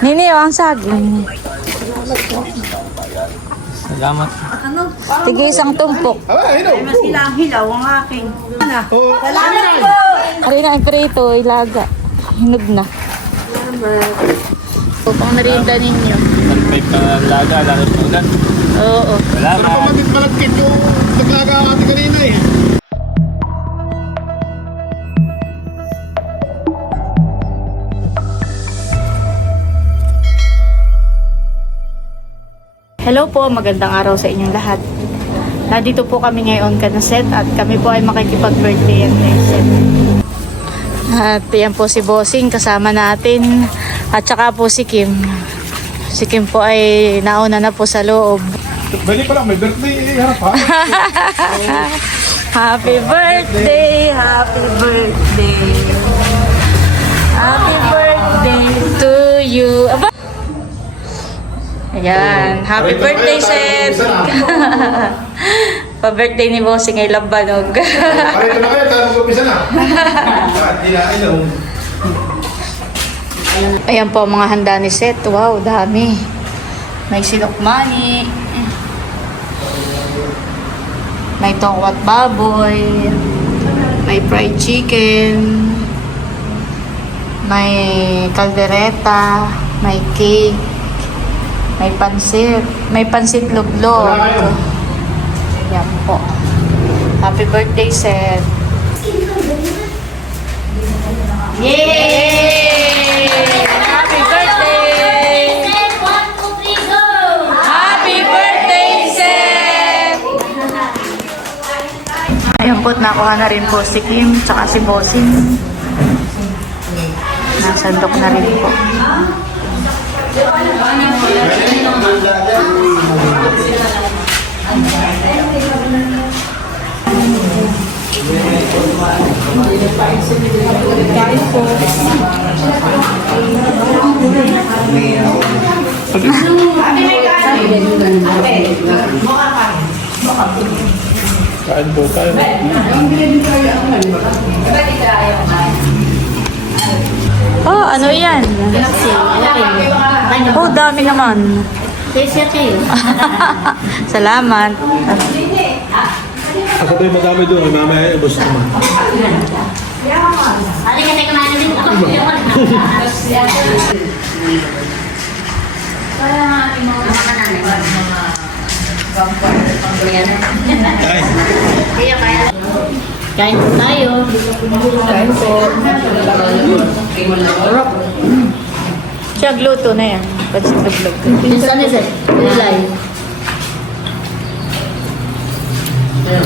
Nini, ang saging. Salamat. Sige, isang tumpok. Ay, Mas hilaw ang akin. Salamat po! Ari na ang prito, ilaga. Hinog na. O, pang merienda ninyo. May pangalaga, lalo sa ulan. Oo. Salamat. Kapatid malagkit yung naglaga ate kanina eh. Hello po, magandang araw sa inyong lahat. Nandito po kami ngayon Kanaset at kami po ay makikipag-birthday at Kanaset. At yan po si Bossing kasama natin at saka po si Kim. Si Kim po ay nauna na po sa loob. Bali pala, may birthday harap ha. Happy birthday, happy birthday. Happy birthday to you. Aba! Ayan, happy birthday, Seth. Pa-birthday ni Bossing ay Lambanog. Parito na kayo, tayo mag-upisa na. Ayan po ang mga handa ni Seth. Wow, dami. May sinukmani. May tokwat baboy. May fried chicken. May kaldereta. May cake. May pansit. May pansit lublog. Yan po. Happy birthday, Seth. Yay! Happy birthday! Happy birthday, Seth! Ayun po, nakuha na rin po si Kim tsaka si Bossing. Nasandok na rin po. Kain po tayo. Oh, ano yan? Oh, dami naman. Salamat. Ako ba yung madami doon, ay mamaya ubos naman. Kain po tayo. Kain po. Siya, gluto na yan. Pansit lublog. Pinsan is it? Ulay.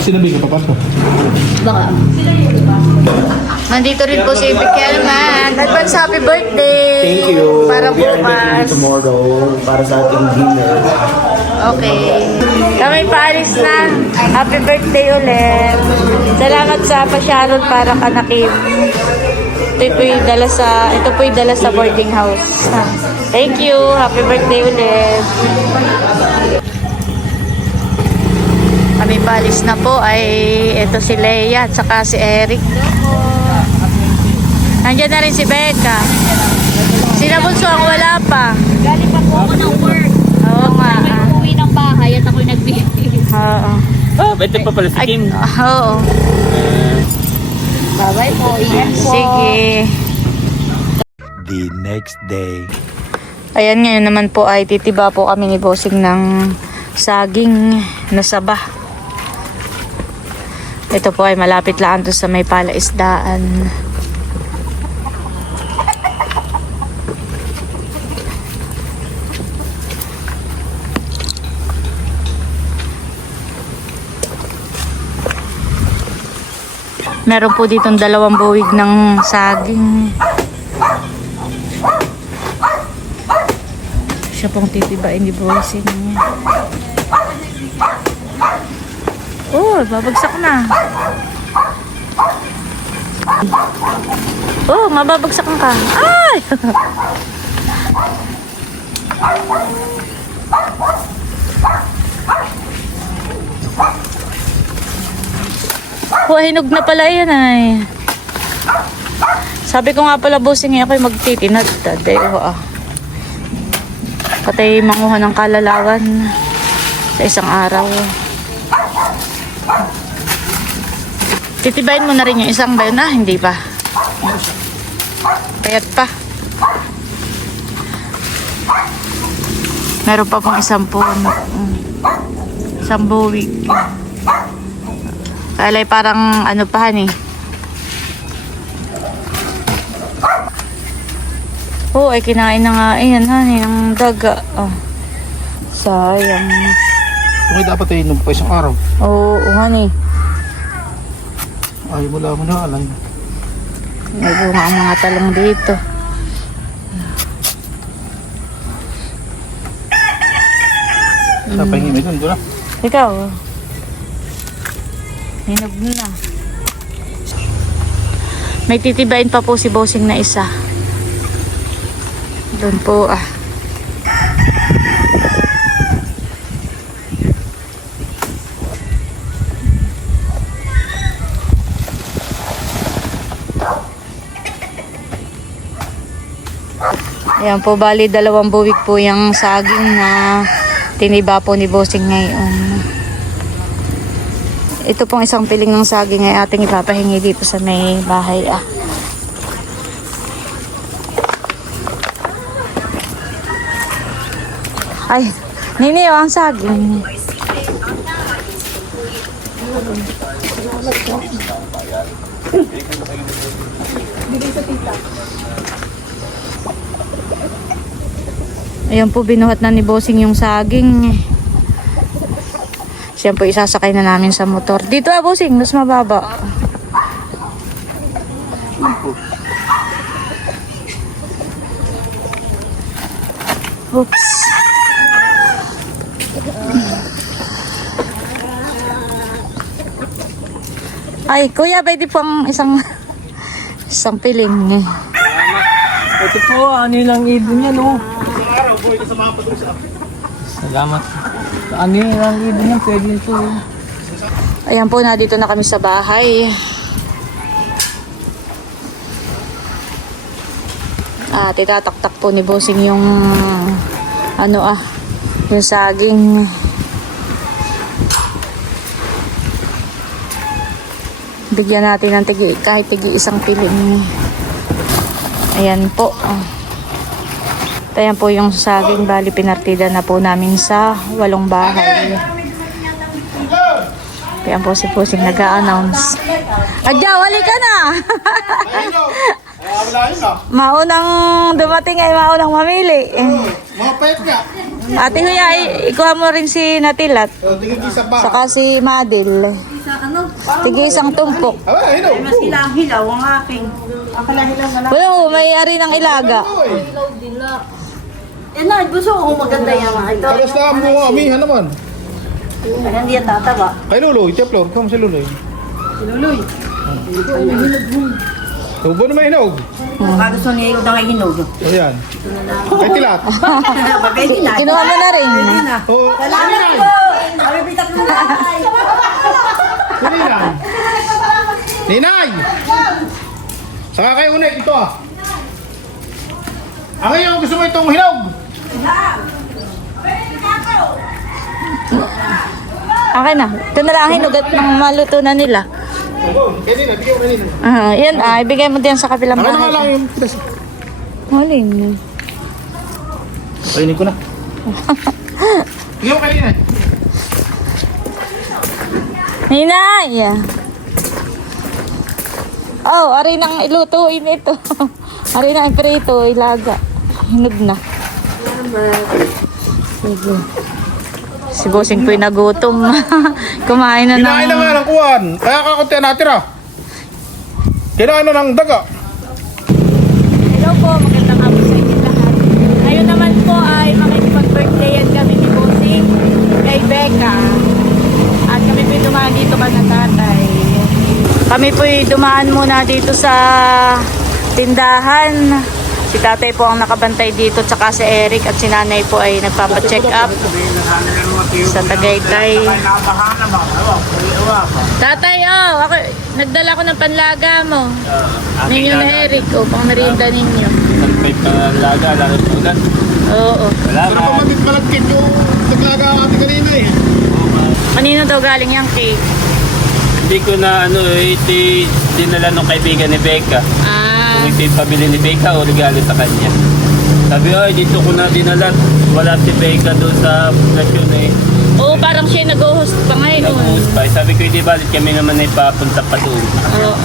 Sinabi ko pa pa. Baka. Nandito rin po si Bikelman. Advance happy birthday! Thank you. Para We are bukas. inviting you tomorrow para sa ating dinner. Okay. Kami paalis na. Happy birthday ulit. Salamat sa pasyaron para kanakim. Ito po'y dala sa boarding house. Thank you. Happy birthday ulit. Kami paalis na po ay ito si Leia at saka si Eric. Nandiyan na rin si Becca. Si Nabunso ang wala pa. Galing pa po ako ng work. Oo nga. Uwi ng bahay at ako'y nagbibig. Oo. Oh, bete pa pala si Kim. Oo. Bye-bye po. Iyan po. Sige. The next day. Ayan, ngayon naman po ay titiba po kami ni Bossing ng saging na saba. Ito po ay malapit lang doon sa may palaisdaan. Meron po ditong 2 buwig ng saging. Siya pong titibain ni Bossing. Oh, babagsak na. Oh, mababagsak ka. Ay! Oh, hinog na pala yan ay. Sabi ko nga pala, bossing, ako'y magtitinad-tad. Patay manguha ng kalalawan sa isang araw. Titibayin mo na rin yung isang ba yun? Hindi pa. Payat pa. Meron pa pong isang puno. Isang buwig. Kalay parang ano pa han eh. Oo, ay kinain na nga. Ayan han eh, ng daga. Sayang. Okay, dapat ay inom pa isang araw. Oo, han eh. Ay, wala mo na alam. May bunga ang mga talong dito. Sa pahingin doon, doon na. Ikaw. Hinog na. May titibayin pa po si bossing na isa. Doon po Ayan po, bali 2 buwig po yung saging na tiniba po ni bossing ngayon. Ito pong isang piling ng saging ay ating ipapahingi dito sa may bahay. Ay, Nini, ang saging. Ayan po, binuhat na ni bossing yung saging. Siya po isasakay na namin sa motor. Dito bossing, mas mababa. Oops. Ay, kuya, pwede po ang isang piling. Ito po, ano lang ibon yan, oh. Salamat. Ano lang ibon yan, pwede ito. Ayan po, nandito na kami sa bahay. Titataktak po ni bossing yung yung saging. Bigyan natin ng kahit isang piling. Ayan po. Ayan po yung saging, bali pinartida na po namin sa 8 bahay. Ayan po si Pusing nag-a-announce. Adya, wali ka na! Maunang dumating ay maunang mamili. Mga payat nga. Ate Huya, ikuha mo rin si Natilat. Tingin di sa bahay. Saka si Madil. Tigi isang tumpok. Ah, hilaw. Hilaw ang aking. Wala ho, may ari ng ilaga. Gusto ko maganda yan. Ito. Alas na ang bunga, amihan naman. Hindi yan tataba. Kay Luloy, Tiaplor, kung si Luloy. Luloy. Tubo na may hinog. Gusto niya yung dangay hinog. Ayan. Kay Tilat. Pwede na. Kinuha mo na rin. Oh, Salamat po! Mabibitak mo na. Ninay! Ninay! Saka kayo ulit ito ngayon, gusto mo itong hinog? Okay na. Ito na lang ang hinugat ng maluto na nila. Kanina, bigyan mo kanina. Yan, ibigay mo din sa kabilang Akin na nga bahay. lang yung pitas. Malin. Kainin ko na. Bigyan mo kanina. Ninay! Oh, ari nang ilutuin ito. Ari nang iprito, ilaga. Hinog na. Sige. Si Bossing po'y nagutom. Kumain na Kinain na ng... nga ng kuwan. Kaya kakunti natira. Kinain na ng daga. Hello po, magandang hapon sa inyo lahat. Ngayon naman po ay makikipag-birthdayan kami ni Bossing kay Becca. At kami po'y dumaan dito ka na tatay. Kami po'y dumaan muna dito sa tindahan Si tatay po ang nakabantay dito, tsaka si Eric at si nanay po ay nagpapacheck up sa Tagaytay. Tatay, ako, nagdala ko ng panlaga mo. Ninyo na Eric, pang merienda ninyo. May palaga, lalo sa ulan. Oo. Pero kung magigbalagkit yung naglaga ang ating kanina eh. Kanino daw galing yung cake? Hindi ko na dinala nung kaibigan ni Becca. Kung ito yung pabili ni Becca o regalo sa kanya. Sabi, dito ko na dinala. Wala si Becca doon sa pundasyon eh. Oo, parang siya nag-host pa ngayon. Nag-host pa. Sabi ko, hindi balit kami naman ay papunta pa doon. Oo.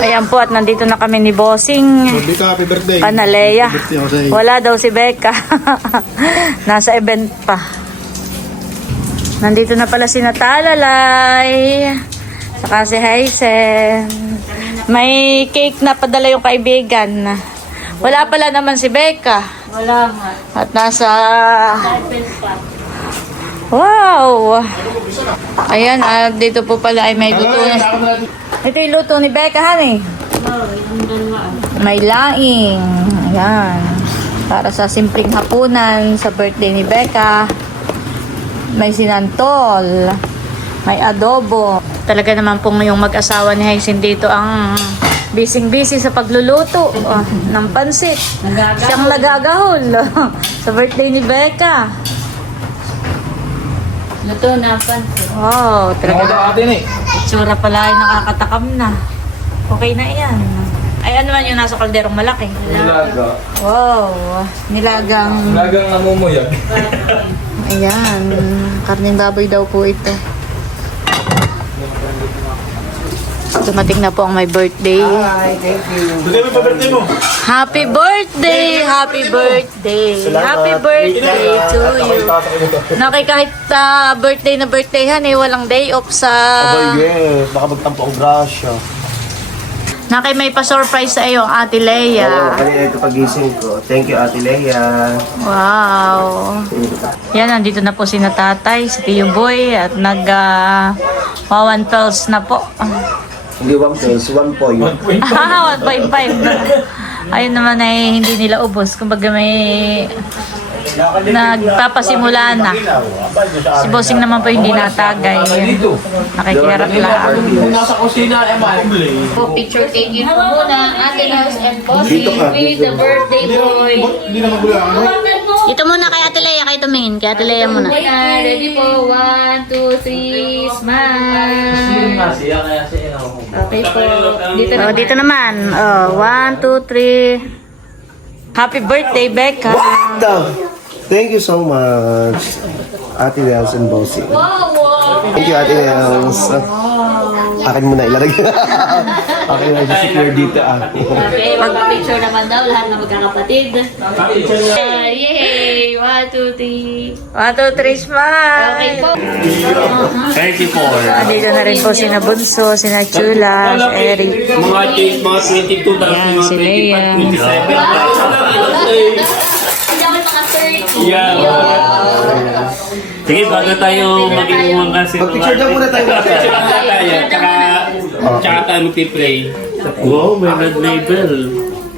Ayan po, at nandito na kami ni Bossing. Dito, happy birthday. Panaleya. Happy birthday, Jose. Wala daw si Becca. Nasa event pa. Nandito na pala si Natalalay. Saka si Haisen. May cake na padala yung kaibigan. Wala pala naman si Becca. Wala nga. At nasa... Wow! Ayan, dito po pala ay may luto na. Ito yung luto ni Becca, honey. May laing. Ayan. Para sa simpleng hapunan sa birthday ni Becca. May sinantol. May adobo. Talaga naman pong yung mag-asawa ni Haisen dito ang busy sa pagluluto ng pansit. Siyang nagagahol sa birthday ni Becca. Luto na pansit. Wow, Ako talaga. daw atin eh. Itsura pala ay nakakatakam na. Okay na yan. Ay, ano man yung nasa kalderong malaki? Nilaga. Wow, nilagang... Nilagang namumuyag. Ayan, karning baboy daw po ito. Dumating na po ang my birthday. Bigay mo pa birthday mo. Happy birthday! Happy birthday! Happy birthday to you. Nakay kahit birthday na birthdayhan walang day off sa... yes. Baka magtampo ang grasya. Nakay may pa-surprise sa iyo, Ate Leia. Kanina ito pagising ko. Thank you, Ate Leia. Wow. Yan, nandito na po si Natatay, si Tio Boy, at one pels na po. Hindi 1 pesos, 1 point. 1.5. Ayun naman ay hindi nila ubos. Kumbaga may nagpapasimula na. Si Bossing naman po hindi natagay. Nakikiharap lang. Nasa kusina, Picture taking po muna. Ate House and Bossing Dito ka, with dito. the birthday boy. Hindi na magulang ano? Ito muna kay Ate Leia, kayo tumingin. Kay Ate Leia muna. Ready po. 1, 2, 3. Smile. Okay po. Dito Oh, naman. dito naman. 1, 2, 3. Happy birthday, Becca. Thank you so much, Ate Nels and Bossy. Wow, wow. Thank you, Ate Nels. Akin muna ilalagay. Akin na secure dito. Okay, magpa-picture naman daw lahat ng magkakapatid. Yay! 1, 2, 3. 1, 2, 3, smile. Okay po. 34. Nandito na rin po sina Bunso, sina Chula, si Eric. Mga 22 tapos Yan, mga si Leia. 25, 27. Hindi ako mga 30. Yeah. Sige, bago tayo maging kasi. Mag-picture daw muna tayo. Picture lang tayo. Tsaka tayo mag-play. Wow, may red label.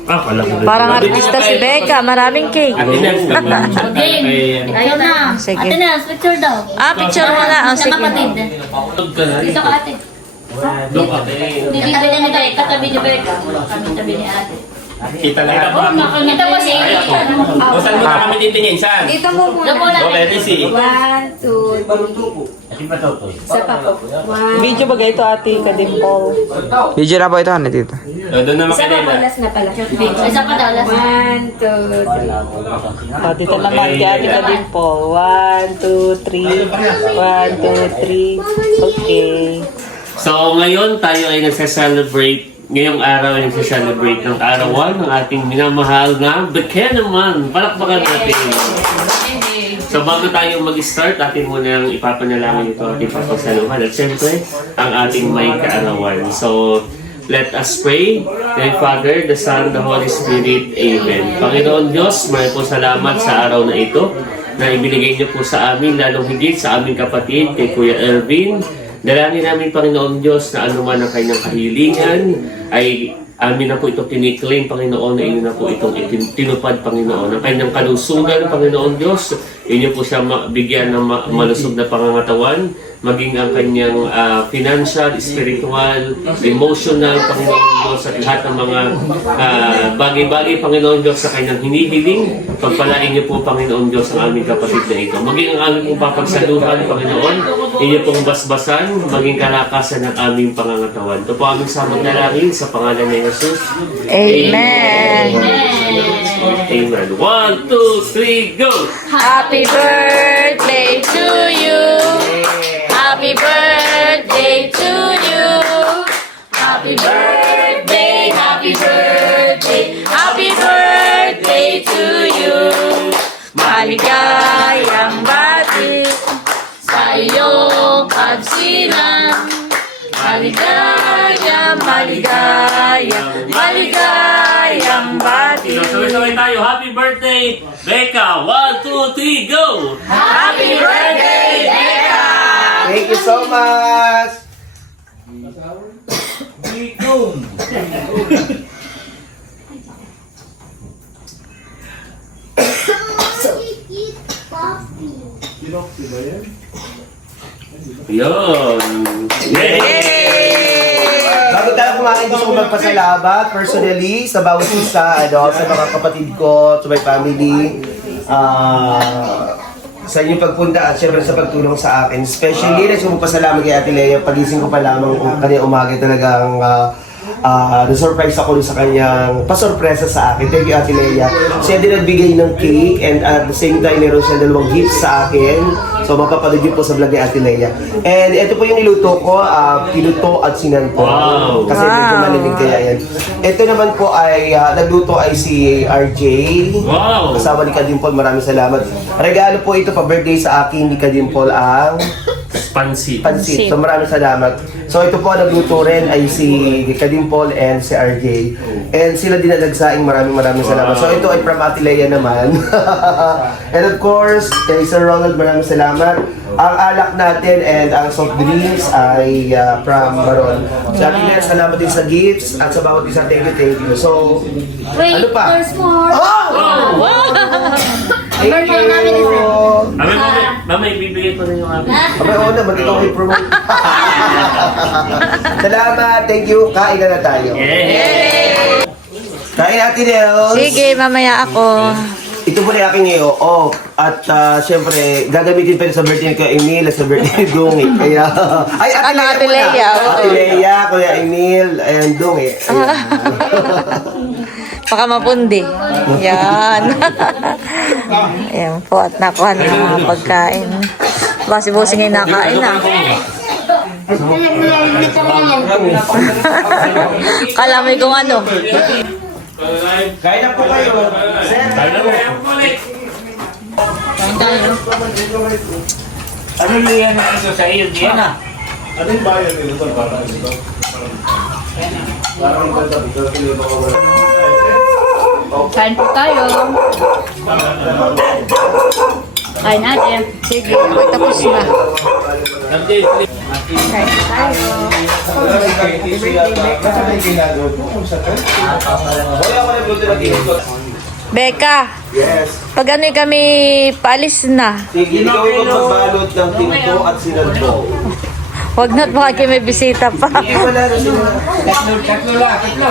Kala ko. Parang artista si Becca, maraming cake. Ate Nels naman. Game. Tayo na. Sige. Ate Nels, picture daw. Picture mo na. Sa Sige. kapatid. Dito ka ate. Doon ka. Katabi na ni Becca. Katabi ni Becca. Kami tabi ni ate. Kita lang. Kita po si O, saan mo na kami titingin? Saan? Dito po muna. Okay, Lizzie. 1, 2, 3. Isa pa po. Video ba ito, Ate Kadimpol? Video na po ito, ano dito? Doon naman Isa pa kanina. po, last na pala. Isa pa daw, last. 1, 2, 3. Dito naman kay Ate Kadimpol. 1, 2, 3. 1, 2, 3. Okay. So, ngayon tayo ay nagsa-celebrate. Ngayong araw ay nagsa-celebrate ng arawan ng ating minamahal na Becca naman. Palakpakan natin. So, bago tayo mag-start, atin munang ipapanalangin ito ating papasaluhan. At syempre, ang ating may kaarawan. So, let us pray. The Father, the Son, the Holy Spirit. Amen. Panginoon Diyos, maraming po salamat sa araw na ito na ibinigay niyo po sa amin, lalong higit sa aming kapatid, kay Kuya Ervin. Dalangin namin, Panginoon Diyos, na anuman ang kanyang kahilingan ay Amin na po ito kiniklaim, Panginoon, na inyo na po itong tinupad, Panginoon. Ang kanyang kalusugan, Panginoon Diyos, inyo po siya bigyan ng malusog na pangangatawan, maging ang kanyang financial, spiritual, emotional, Panginoon Diyos, at lahat ng mga bagay-bagay, Panginoon Diyos, sa kanyang hinihiling. Pagpalain niyo po, Panginoon Diyos, ang aming kapatid na ito. Maging ang aming pong papagsaluhan, Panginoon, inyo pong basbasan, maging kalakasan ng aming pangangatawan. Ito po aming samang dalangin sa pangalan ni Jesus. Amen. Amen. 1, 2, 3, go! Happy birthday to you. Happy birthday to you. Happy birthday, happy birthday, happy birthday to you. Maligayang bati sa iyong pagsilang. Maligaya, maligaya, maligayang bati. Sabay-sabay tayo. Happy birthday, Becca! 1, 2, 3, go! Happy birthday, Becca! Thank you so much! Yun! Bago tayo kumain, gusto ko magpasalamat personally sa bawat isa, sa mga kapatid ko, sa my family, sa inyong pagpunta at syempre sa pagtulong sa akin. Especially, gusto ko magpasalamat kay Ate Lea. Pagising ko pa lamang kanina umaga talagang na-surprise ako sa kanyang pasurpresa sa akin. Thank you, Ate Lea. Siya din nagbigay ng cake and at the same time, meron siya 2 gifts sa akin. So, mapapanood yun po sa vlog ni Ate Lea. And ito po yung niluto ko, pinuto at sinanto. Wow. Kasi medyo malamig kaya yan. Ito naman po ay, nagluto ay si RJ. Wow! Kasama ni Kadimpol, maraming salamat. Regalo po ito pa birthday sa akin ni Kadimpol ang Pansit. pansit. So maraming salamat. So ito po nagluto rin ay si Kadimpol and si RJ. And sila din nagsaing, maraming salamat. So ito ay from Ate Lea naman. And of course, kay Sir Ronald, maraming salamat. Ang alak natin and ang soft drinks ay from Baron. So Ate Lea, salamat din sa gifts at sa bawat isa. Thank you. So, Wait, ano pa? there's more. Thank you. Mama, ibibigay ko na yung amin. Abay, oo naman, ikaw ay promote. Salamat, thank you. Kain na tayo. Yeah! Kain natin, Els. Sige, mamaya ako. Ito po na aking iyo. At syempre, gagamitin pa rin sa birthday ko Emil at sa birthday ni Dungi. Kaya, ay, Ate Lea, oo. Ate Lea, Kuya Emil, and Dungi. Baka mapundi. Yan. Ayan po, at nakuha na ng mga pagkain. Ba, si Bossing ay nakain na. Kalamay kung ano. Kain na po kayo. Ano liyan na ito sa iyo, Diana? Anong bayan nila ito? Parang Kain po tayo. Kain natin. Sige, ako'y tapos na. Becca, Yes. pag ano kami paalis na, Sige, ikaw yung magbalot ng tinto at sinalbo. huwag na't baka kayo may bisita pa. Hindi wala na sila. Tatlo.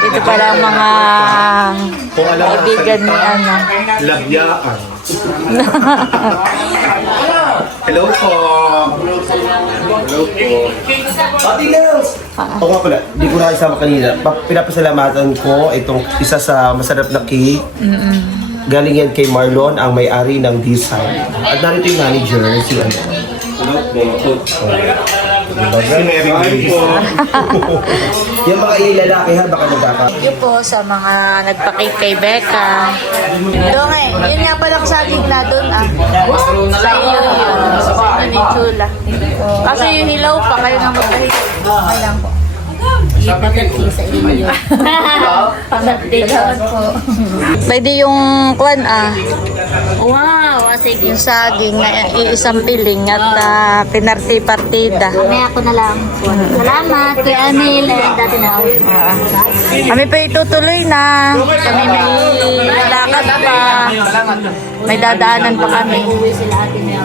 Dito pala ang mga kaibigan ni ano. Labyaan. Hello po. Hello po. Ate Nels! Oo nga pala, hindi ko na kasama kanina. Pinapasalamatan ko itong isa sa masarap na cake. Galing yan kay Marlon, ang may-ari ng design. At narito yung manager, si ano. Yung mga ilalaki ha, baka nagkaka. Thank you po sa mga nagpa-cake kay Becca. Doon yun nga pala sa gitna doon Sa iyo yun. Sa ni Chula. Kasi yung hilaw pa, kayo nga magpahilaw. Okay lang po. ipadating sa inyo. Padating po. Pwede yung kwan Wow, sige. yung saging na iisang piling at pinarti-partida. May ako na lang po. Salamat, Kuya Amil. Dati na ako. Kami pa itutuloy na. Kami may lakad pa. May dadaanan pa kami. Uwi sila Ate Mel.